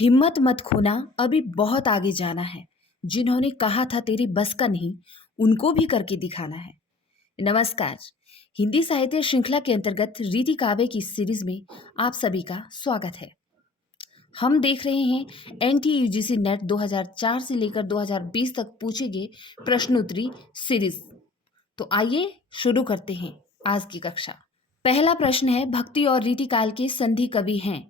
हिम्मत मत खोना, अभी बहुत आगे जाना है। जिन्होंने कहा था तेरी बस का नहीं, उनको भी करके दिखाना है। नमस्कार। हिंदी साहित्य श्रृंखला के अंतर्गत रीति काव्य की सीरीज में आप सभी का स्वागत है। हम देख रहे हैं NTUGC नेट 2004 से लेकर 2020 तक पूछे गए प्रश्नोत्तरी सीरीज। तो आइए शुरू करते हैं आज की कक्षा। पहला प्रश्न है, भक्ति और रीति काल के संधि कवि हैं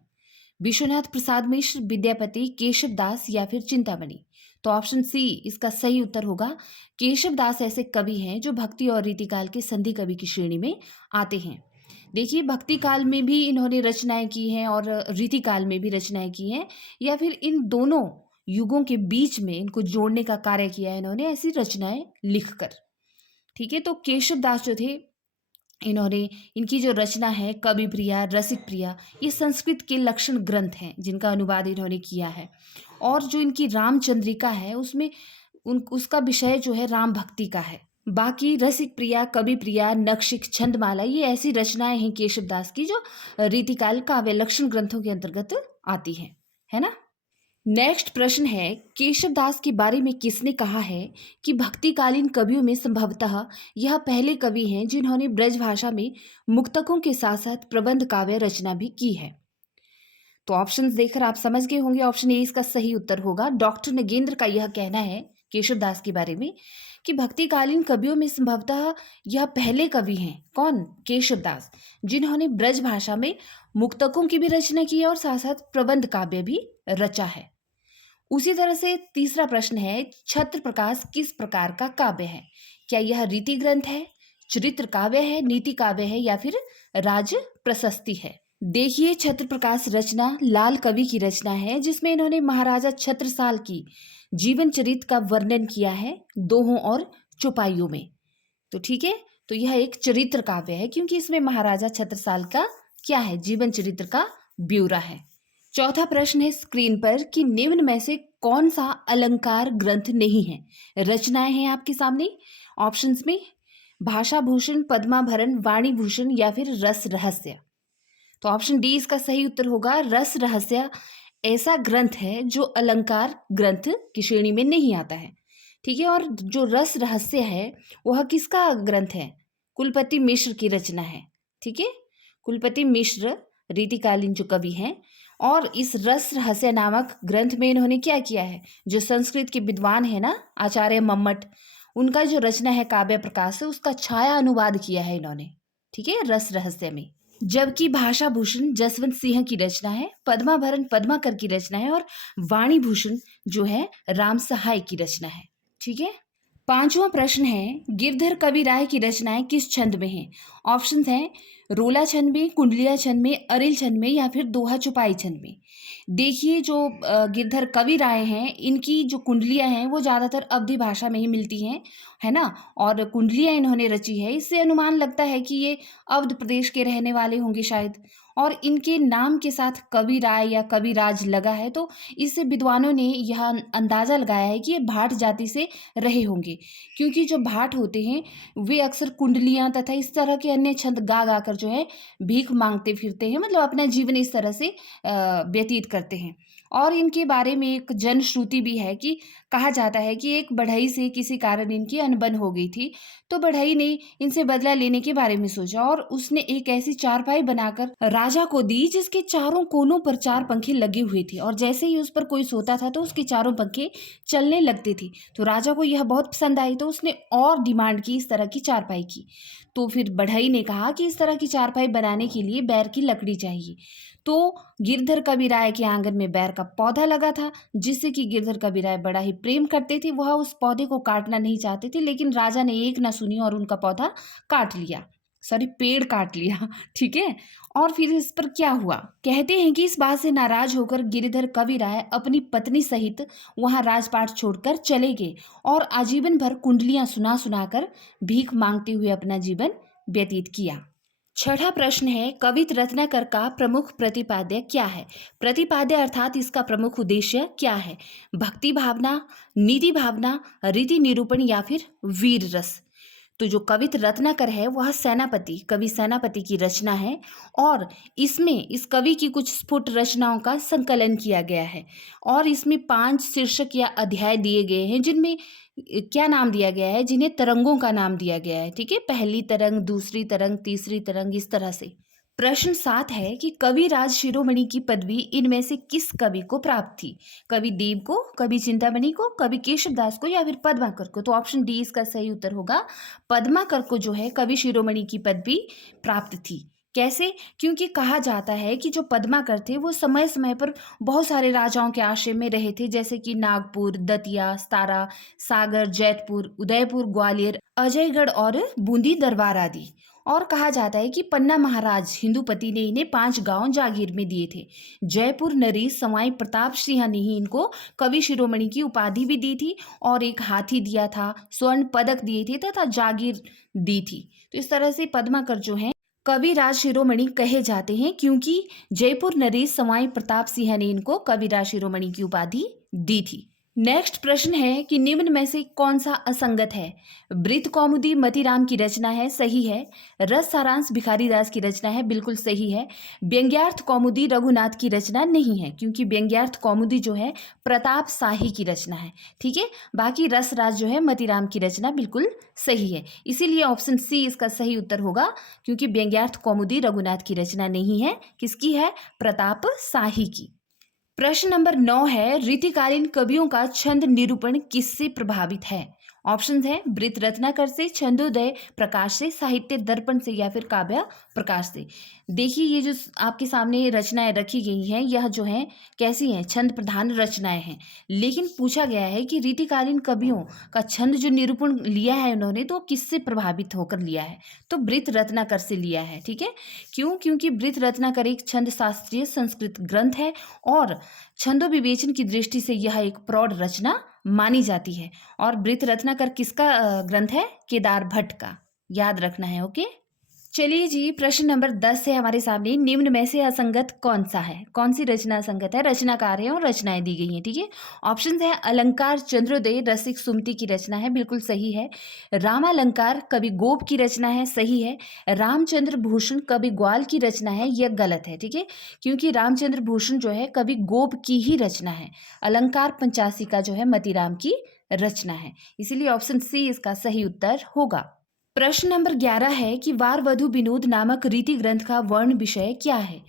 विश्वनाथ प्रसाद मिश्र, विद्यापति, केशव दास या फिर चिंतामणि। तो ऑप्शन सी इसका सही उत्तर होगा। केशव दास ऐसे कवि हैं जो भक्ति और रीति काल के संधि कवि की श्रेणी में आते हैं। देखिए, भक्ति काल में भी इन्होंने रचनाएं की हैं और रीति काल में भी रचनाएं की हैं, या फिर इन दोनों युगों के बीच में इनको जोड़ने का कार्य किया है इन्होंने ऐसी रचनाएं लिखकर। ठीक है, तो केशव दास जो थे, इनकी जो रचना है कवि प्रिया, रसिक प्रिया, ये संस्कृत के लक्षण ग्रंथ हैं जिनका अनुवाद इन्होंने किया है। और जो इनकी रामचंद्रिका है उसमें उसका विषय जो है राम भक्ति का है। बाकी रसिक प्रिया, कवि प्रिया, नखशिख, छंदमाला, ये ऐसी रचनाएं हैं केशव दास की जो रीतिकाल काव्य लक्षण ग्रंथों के अंतर्गत आती हैं, है ना। नेक्स्ट प्रश्न है, केशव दास के बारे में किसने कहा है कि भक्तिकालीन कवियों में संभवतः यह पहले कवि हैं जिन्होंने ब्रज भाषा में मुक्तकों के साथ साथ प्रबंध काव्य रचना भी की है। तो ऑप्शंस देखकर आप समझ गए होंगे, ऑप्शन ए इसका सही उत्तर होगा। डॉक्टर नगेंद्र का यह कहना है केशव दास के बारे में कि भक्तिकालीन कवियों में संभवतः यह पहले कवि हैं, कौन? केशव दास, जिन्होंने ब्रज भाषा में मुक्तकों की भी रचना की है और साथ साथ प्रबंध काव्य भी रचा है। उसी तरह से तीसरा प्रश्न है, छत्र प्रकाश किस प्रकार का काव्य है? क्या यह रीति ग्रंथ है, चरित्र काव्य है, नीति काव्य है या फिर राज प्रशस्ति है? देखिए, छत्र प्रकाश रचना लाल कवि की रचना है जिसमें इन्होंने महाराजा छत्रसाल की जीवन चरित्र का वर्णन किया है दोहों और चौपाइयों में। तो ठीक है, तो यह एक चरित्र काव्य है क्योंकि इसमें महाराजा छत्रसाल का क्या है, जीवन चरित्र का ब्यौरा है। चौथा प्रश्न है स्क्रीन पर कि निम्न में से कौन सा अलंकार ग्रंथ नहीं है? रचनाएं हैं आपके सामने ऑप्शंस में, भाषा भूषण, पद्माभरण, वाणी भूषण या फिर रस रहस्य। तो ऑप्शन डी इसका सही उत्तर होगा। रस रहस्य ऐसा ग्रंथ है जो अलंकार ग्रंथ की श्रेणी में नहीं आता है। ठीक है, और जो रस रहस्य है वह किसका ग्रंथ है? कुलपति मिश्र की रचना है। ठीक है, कुलपति मिश्र रीतिकालीन जो कवि हैं, और इस रस रहस्य नामक ग्रंथ में इन्होंने क्या किया है, जो संस्कृत के विद्वान है ना आचार्य मम्मट, उनका जो रचना है काव्य प्रकाश, उसका छाया अनुवाद किया है इन्होंने। ठीक है, रस रहस्य में। जबकि भाषा भूषण जसवंत सिंह की रचना है, पद्माभरण पद्माकर की रचना है और वाणी भूषण जो है राम सहाय की रचना है। ठीक है, पांचवा प्रश्न है, गिरधर कवि राय की रचनाएं किस छंद में हैं? ऑप्शंस हैं रोला छंद में, कुंडलिया छंद में, अरिल छंद में या फिर दोहा चौपाई छंद में। देखिए, जो गिरधर कवि राय हैं, इनकी जो कुंडलियां हैं वो ज़्यादातर अवधी भाषा में ही मिलती हैं, है ना। और कुंडलियां इन्होंने रची है, इससे अनुमान लगता है कि ये अवध प्रदेश के रहने वाले होंगे शायद। और इनके नाम के साथ कवि राय या कविराज लगा है, तो इससे विद्वानों ने यह अंदाज़ा लगाया है कि ये भाट जाति से रहे होंगे, क्योंकि जो भाट होते हैं वे अक्सर कुंडलियाँ तथा इस तरह के अन्य छंद गा गा कर जो है भीख मांगते फिरते हैं, मतलब अपना जीवन इस तरह से व्यतीत करते हैं। और इनके बारे में एक जनश्रुति भी है कि कहा जाता है कि एक बढ़ई से किसी कारण इनकी अनबन हो गई थी, तो बढ़ई ने इनसे बदला लेने के बारे में सोचा और उसने एक ऐसी चारपाई बनाकर राजा को दी जिसके चारों कोनों पर चार पंखे लगे हुए थे, और जैसे ही उस पर कोई सोता था तो उसके चारों पंखे चलने लगते थे। तो राजा को यह बहुत पसंद आई, तो उसने और डिमांड की इस तरह की चारपाई की। तो फिर बढ़ई ने कहा कि इस तरह की चारपाई बनाने के लिए बैर की लकड़ी चाहिए। तो गिरधर कवि राय के आंगन में बैर का पौधा लगा था, जिससे कि गिरधर कवि राय बड़ा ही प्रेम करते थे। वह उस पौधे को काटना नहीं चाहते थे, लेकिन राजा ने एक ना सुनी और उनका पौधा काट लिया, सॉरी पेड़ काट लिया। ठीक है, और फिर इस पर क्या हुआ, कहते हैं कि इस बात से नाराज होकर गिरिधर कवि राय अपनी पत्नी सहित वहां राजपाट छोड़कर चले गए और आजीवन भर कुंडलियां सुना सुनाकर भीख मांगते हुए अपना जीवन व्यतीत किया। छठा प्रश्न है, कवित रत्नाकर का प्रमुख प्रतिपाद्य क्या है? प्रतिपाद्य अर्थात इसका प्रमुख उद्देश्य क्या है? भक्ति भावना, नीति भावना, रीति निरूपण या फिर वीर रस। तो जो कवित रत्नाकर है वह सेनापति, कवि सेनापति की रचना है और इसमें इस कवि की कुछ स्फुट रचनाओं का संकलन किया गया है और इसमें 5 शीर्षक या अध्याय दिए गए हैं जिनमें क्या नाम दिया गया है, जिन्हें तरंगों का नाम दिया गया है। ठीक है, पहली तरंग, दूसरी तरंग, तीसरी तरंग, इस तरह से। प्रश्न 7 है कि कविराज शिरोमणि की पदवी इनमें से किस कवि को प्राप्त थी? कवि देव को, कवि चिंतामणि को, कवि केशवदास को या फिर पद्माकर को? तो ऑप्शन डी इसका सही उत्तर होगा। पद्माकर को जो है कवि शिरोमणि की पदवी प्राप्त थी। कैसे? क्योंकि कहा जाता है कि जो पद्माकर थे वो समय समय पर बहुत सारे राजाओं के आश्रय में रहे थे, जैसे कि नागपुर, दतिया, सतारा, सागर, जैतपुर, उदयपुर, ग्वालियर, अजयगढ़ और बूंदी दरबार आदि। और कहा जाता है कि पन्ना महाराज हिंदुपति ने इन्हें 5 गांव जागीर में दिए थे। जयपुर नरेश सवाई प्रताप सिंह ने ही इनको कवि शिरोमणि की उपाधि भी दी थी और एक हाथी दिया था, स्वर्ण पदक दिए थे तथा जागीर दी थी। तो इस तरह से पद्माकर जो है कविराज शिरोमणि कहे जाते हैं, क्योंकि जयपुर नरेश सवाई प्रताप सिंह ने इनको कविराज शिरोमणि की उपाधि दी थी। नेक्स्ट प्रश्न है कि निम्न में से कौन सा असंगत है? बृहत कौमुदी मतीराम की रचना है, सही है। रस सारांश भिखारी दास की रचना है, बिल्कुल सही है। व्यंग्यार्थ कौमुदी रघुनाथ की रचना नहीं है, क्योंकि व्यंग्यार्थ कौमुदी जो है प्रताप शाही की रचना है। ठीक है, बाकी रस राज जो है मतीराम की रचना बिल्कुल सही है। इसीलिए ऑप्शन सी इसका सही उत्तर होगा, क्योंकि व्यंग्यार्थ कौमुदी रघुनाथ की रचना नहीं है। किसकी है? प्रताप शाही की। प्रश्न नंबर 9 है, रीतिकालीन कवियों का छंद निरूपण किससे प्रभावित है? ऑप्शंस हैं बृहत रत्नाकर से, छंदोदय प्रकाश से, साहित्य दर्पण से या फिर काव्य प्रकाश से। देखिए ये जो आपके सामने रचनाएं रखी गई हैं यह जो है कैसी हैं? छंद प्रधान रचनाएं हैं। लेकिन पूछा गया है कि रीतिकालीन कवियों का छंद जो निरूपण लिया है उन्होंने, तो किससे प्रभावित होकर लिया है? तो बृहत रत्नाकर से लिया है। ठीक है, क्यों? क्योंकि बृहत रत्नाकर एक छंद शास्त्रीय संस्कृत ग्रंथ है और छंदो विवेचन की दृष्टि से यह एक प्रौढ़ रचना मानी जाती है। और बृहत रत्नाकर किसका ग्रंथ है? केदार भट्ट का, याद रखना है। ओके, चलिए जी, प्रश्न नंबर 10 है हमारे सामने, निम्न में से असंगत कौन सा है? कौन सी रचना असंगत है? रचनाकार है और रचनाएं दी गई हैं। ठीक है, ऑप्शन है अलंकार चंद्रोदय रसिक सुमति की रचना है, बिल्कुल सही है। रामालंकार कवि गोप की रचना है, सही है। रामचंद्र भूषण कवि ग्वाल की रचना है, यह गलत है। ठीक है, क्योंकि रामचंद्र भूषण जो है कवि गोप की ही रचना है। अलंकार पंचासिका जो है मतीराम की रचना है, इसीलिए ऑप्शन सी इसका सही उत्तर होगा। प्रश्न नंबर 11 है कि वार वधु विनोद नामक रीति ग्रंथ का वर्ण विषय क्या है?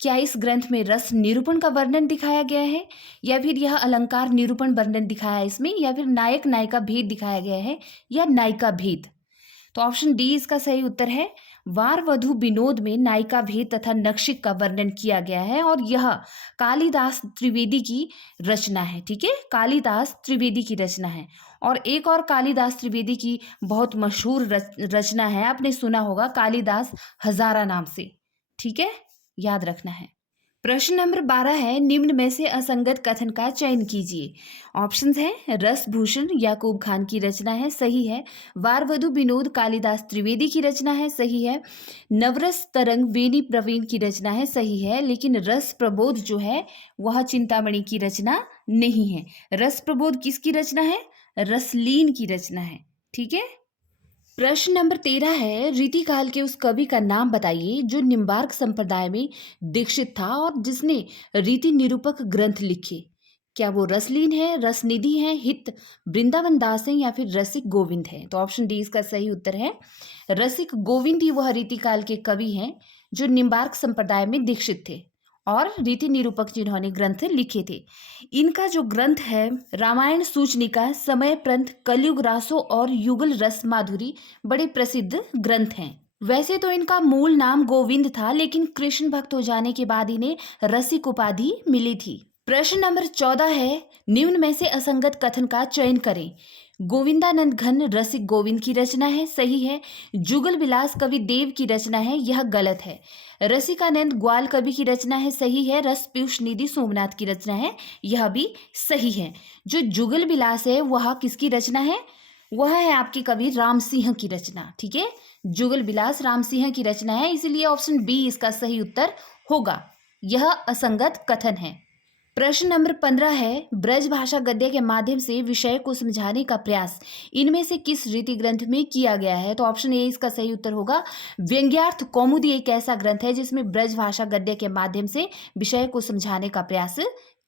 क्या इस ग्रंथ में रस निरूपण का वर्णन दिखाया गया है, या फिर यह अलंकार निरूपण वर्णन दिखाया है इसमें, या फिर नायक नायिका भेद दिखाया गया है, या नायिका भेद? तो ऑप्शन डी इसका सही उत्तर है। वार वधु विनोद में नायिका भेद तथा नक्षिक का वर्णन किया गया है और यह कालिदास त्रिवेदी की रचना है। ठीक है, कालिदास त्रिवेदी की रचना है। और एक और कालिदास त्रिवेदी की बहुत मशहूर रचना है, आपने सुना होगा, कालिदास हजारा नाम से। ठीक है, याद रखना है। प्रश्न नंबर 12 है, निम्न में से असंगत कथन का चयन कीजिए। ऑप्शंस हैं रसभूषण याकूब खान की रचना है, सही है। वार वधु विनोद कालिदास त्रिवेदी की रचना है, सही है। नवरस तरंग वेणी प्रवीण की रचना है, सही है। लेकिन रस प्रबोध जो है वह चिंतामणि की रचना नहीं है। रस प्रबोध किसकी रचना है? रसलीन की रचना है। ठीक है, प्रश्न नंबर 13 है, रीतिकाल के उस कवि का नाम बताइए जो निम्बार्क संप्रदाय में दीक्षित था और जिसने रीति निरूपक ग्रंथ लिखे। क्या वो रसलीन है, रसनिधि है, हित वृंदावन दास है, या फिर रसिक गोविंद है? तो ऑप्शन डी इसका सही उत्तर है। रसिक गोविंद ही वह रीतिकाल के कवि हैं जो निम्बार्क संप्रदाय में दीक्षित थे और रीति निरूपक जिन्होंने ग्रंथ लिखे थे। इनका जो ग्रंथ है रामायण सूचनिका, समय प्रंथ, कलयुग रासो और युगल रस माधुरी बड़े प्रसिद्ध ग्रंथ हैं। वैसे तो इनका मूल नाम गोविंद था, लेकिन कृष्ण भक्त हो जाने के बाद इन्हें रसिक उपाधि मिली थी। प्रश्न नंबर 14 है, निम्न में से असंगत कथन का चयन करें। गोविंदानंद घन रसिक गोविंद की रचना है, सही है। जुगल विलास कवि देव की रचना है, यह गलत है। रसिकानंद ग्वाल कवि की रचना है, सही है। रस पीयूष निधि सोमनाथ की रचना है, यह भी सही है। जो जुगल विलास है वह किसकी रचना है? वह है आपके कवि राम सिंह की रचना। ठीक है, जुगल विलास राम सिंह की रचना है, इसलिए ऑप्शन बी इसका सही उत्तर होगा। यह असंगत कथन है। प्रश्न नंबर 15 है, ब्रज भाषा गद्य के माध्यम से विषय को समझाने का प्रयास इनमें से किस रीति ग्रंथ में किया गया है? तो ऑप्शन ए इसका सही उत्तर होगा। व्यंग्यार्थ कौमुदी एक ऐसा ग्रंथ है जिसमें ब्रज भाषा गद्य के माध्यम से विषय को समझाने का प्रयास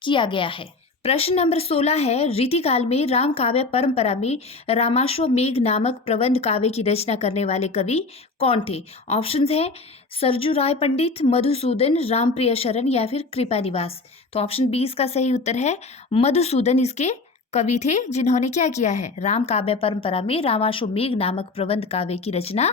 किया गया है। प्रश्न नंबर 16 है, रीतिकाल में राम काव्य परंपरा में रामाश्वमेघ नामक प्रबंध काव्य की रचना करने वाले कवि कौन थे? ऑप्शंस हैं सरजू राय पंडित, मधुसूदन, रामप्रिय शरण या फिर कृपा निवास। तो ऑप्शन बी इसका सही उत्तर है। मधुसूदन इसके कवि थे जिन्होंने क्या किया है, राम काव्य परंपरा में रामाश्वमेघ नामक प्रबंध काव्य की रचना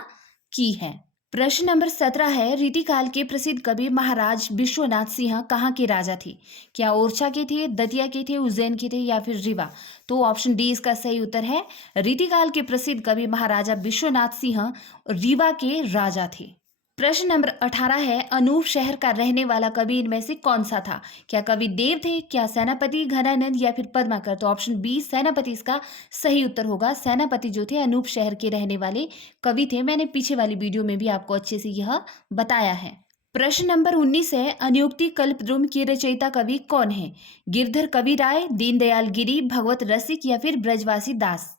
की है। प्रश्न नंबर 17 है, रीतिकाल के प्रसिद्ध कवि महाराज विश्वनाथ सिंह कहाँ के राजा थे? क्या ओरछा के थे, दतिया के थे, उज्जैन के थे या फिर रीवा? तो ऑप्शन डी इसका सही उत्तर है। रीतिकाल के प्रसिद्ध कवि महाराजा विश्वनाथ सिंह रीवा के राजा थे। प्रश्न नंबर 18 है, अनूप शहर का रहने वाला कवि इनमें से कौन सा था? क्या कवि देव थे, क्या सेनापति, घनानंद या फिर पद्माकर? तो ऑप्शन बी सेनापति इसका सही उत्तर होगा। सेनापति जो थे अनूप शहर के रहने वाले कवि थे। मैंने पीछे वाली वीडियो में भी आपको अच्छे से यह बताया है। प्रश्न नंबर 19 है, अनियुक्ति कल्पद्रुम के रचयिता कवि कौन है? गिरधर कवि राय, दीनदयाल गिरी, भगवत रसिक या फिर ब्रजवासी दास?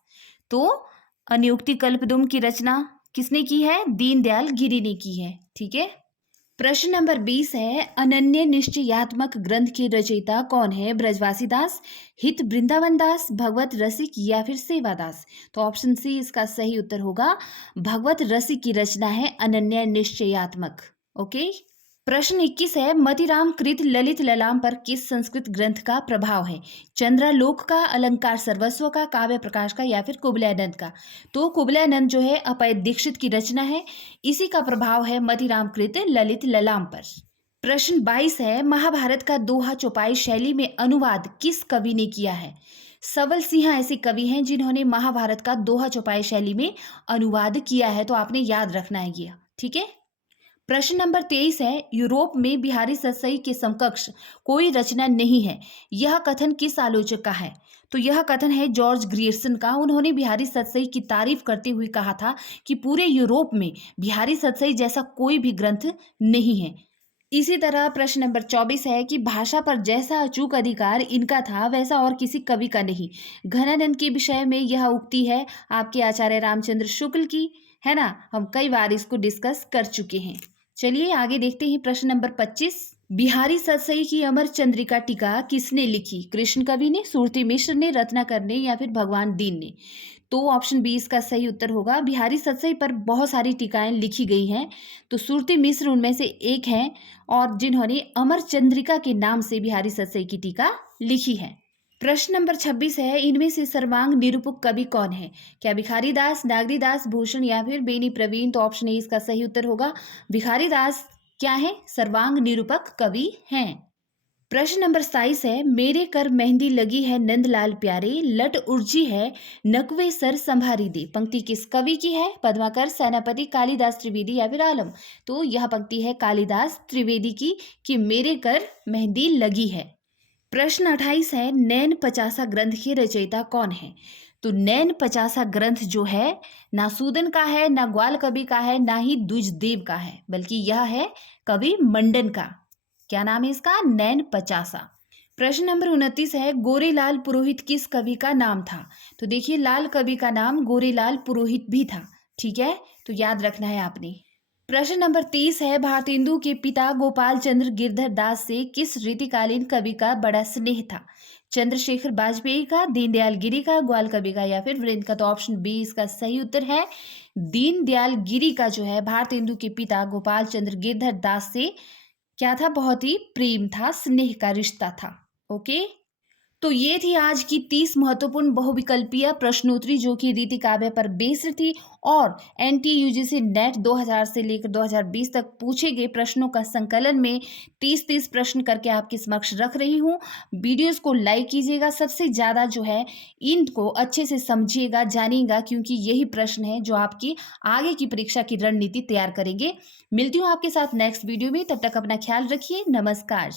तो अनियुक्ति कल्पद्रुम की रचना किसने की है? दीनदयाल गिरी ने की है। ठीक है। प्रश्न नंबर 20 है, अनन्य निश्चयात्मक ग्रंथ के रचयिता कौन है? ब्रजवासी दास, हित वृंदावन दास, भगवत रसिक या फिर सेवादास? तो ऑप्शन सी इसका सही उत्तर होगा। भगवत रसिक की रचना है अनन्य निश्चयात्मक। ओके। प्रश्न 21 है, मतिराम कृत ललित ललाम पर किस संस्कृत ग्रंथ का प्रभाव है? चंद्रालोक का, अलंकार सर्वस्व का, काव्य प्रकाश का या फिर कुबलानंद का? तो कुबलानंद जो है अपय दीक्षित की रचना है, इसी का प्रभाव है मतिराम कृत ललित ललाम पर। प्रश्न 22 है, महाभारत का दोहा चौपाई शैली में अनुवाद किस कवि ने किया है? सवल सिंह ऐसे कवि हैं जिन्होंने महाभारत का दोहा चौपाई शैली में अनुवाद किया है, तो आपने याद रखना है ये। ठीक है। प्रश्न नंबर 23 है, यूरोप में बिहारी सतसई के समकक्ष कोई रचना नहीं है, यह कथन किस आलोचक का है? तो यह कथन है जॉर्ज ग्रियर्सन का। उन्होंने बिहारी सतसई की तारीफ करते हुए कहा था कि पूरे यूरोप में बिहारी सतसई जैसा कोई भी ग्रंथ नहीं है। इसी तरह प्रश्न नंबर 24 है कि भाषा पर जैसा अचूक अधिकार इनका था वैसा और किसी कवि का नहीं। घनानंद के विषय में यह उक्ति है आपके आचार्य रामचंद्र शुक्ल की, है ना। हम कई बार इसको डिस्कस कर चुके हैं। चलिए आगे देखते हैं प्रश्न नंबर 25। बिहारी सतसई की अमर चंद्रिका टीका किसने लिखी? कृष्ण कवि ने, सुरती मिश्र ने, रत्नाकर ने या फिर भगवान दीन ने? तो ऑप्शन बी इसका सही उत्तर होगा। बिहारी सतसई पर बहुत सारी टीकाएं लिखी गई हैं, तो सुरती मिश्र उनमें से एक हैं और जिन्होंने अमर चंद्रिका के नाम से बिहारी सतसई की टीका लिखी है। प्रश्न नंबर 26 है, इनमें से सर्वांग निरूपक कवि कौन है? क्या भिखारी दास, नागरी दास, भूषण या फिर बेनी प्रवीण? तो ऑप्शन ए इसका सही उत्तर होगा। भिखारी दास क्या है? सर्वांग निरूपक कवि हैं। प्रश्न नंबर 27 है, मेरे कर मेहंदी लगी है नंदलाल प्यारे, लट उर्जी है नकवे सर संभारी दे। पंक्ति किस कवि की है? पद्माकर, सेनापति, कालिदास त्रिवेदी या फिर आलम? तो यह पंक्ति है कालिदास त्रिवेदी की कि मेरे कर मेहंदी लगी है। प्रश्न 28 है, नैन पचासा ग्रंथ के रचयिता कौन है? तो नैन पचासा ग्रंथ जो है ना सूदन का है, ना ग्वाल कवि का है, ना ही द्विजदेव का है, बल्कि यह है कवि मंडन का। क्या नाम है इसका? नैन पचासा। प्रश्न नंबर 29 है, गोरेलाल पुरोहित किस कवि का नाम था? तो देखिए लाल कवि का नाम गोरेलाल पुरोहित भी था। ठीक है, तो याद रखना है आपने। प्रश्न नंबर 30 है, भारतेंदु के पिता गोपाल चंद्र गिरधर दास से किस रीतिकालीन कवि का बड़ा स्नेह था? चंद्रशेखर वाजपेयी का, दीनदयाल गिरी का, ग्वाल कवि का या फिर वीरेंद्र का? तो ऑप्शन बी इसका सही उत्तर है। दीनदयाल गिरी का जो है भारतेंदु के पिता गोपाल चंद्र गिरधर दास से क्या था? बहुत ही प्रेम था, स्नेह का रिश्ता था। ओके, तो ये थी आज की 30 महत्वपूर्ण बहुविकल्पीय प्रश्नोत्तरी जो कि रीति काव्य पर बेस्ड थी और NTUGC नेट 2000 से लेकर 2020 तक पूछे गए प्रश्नों का संकलन में 30 प्रश्न करके आपके समक्ष रख रही हूँ। वीडियोस को लाइक कीजिएगा, सबसे ज़्यादा जो है इनको अच्छे से समझिएगा, जानिएगा, क्योंकि यही प्रश्न है जो आपकी आगे की परीक्षा की रणनीति तैयार करेंगे। मिलती हूँ आपके साथ नेक्स्ट वीडियो में, तब तक अपना ख्याल रखिए। नमस्कार।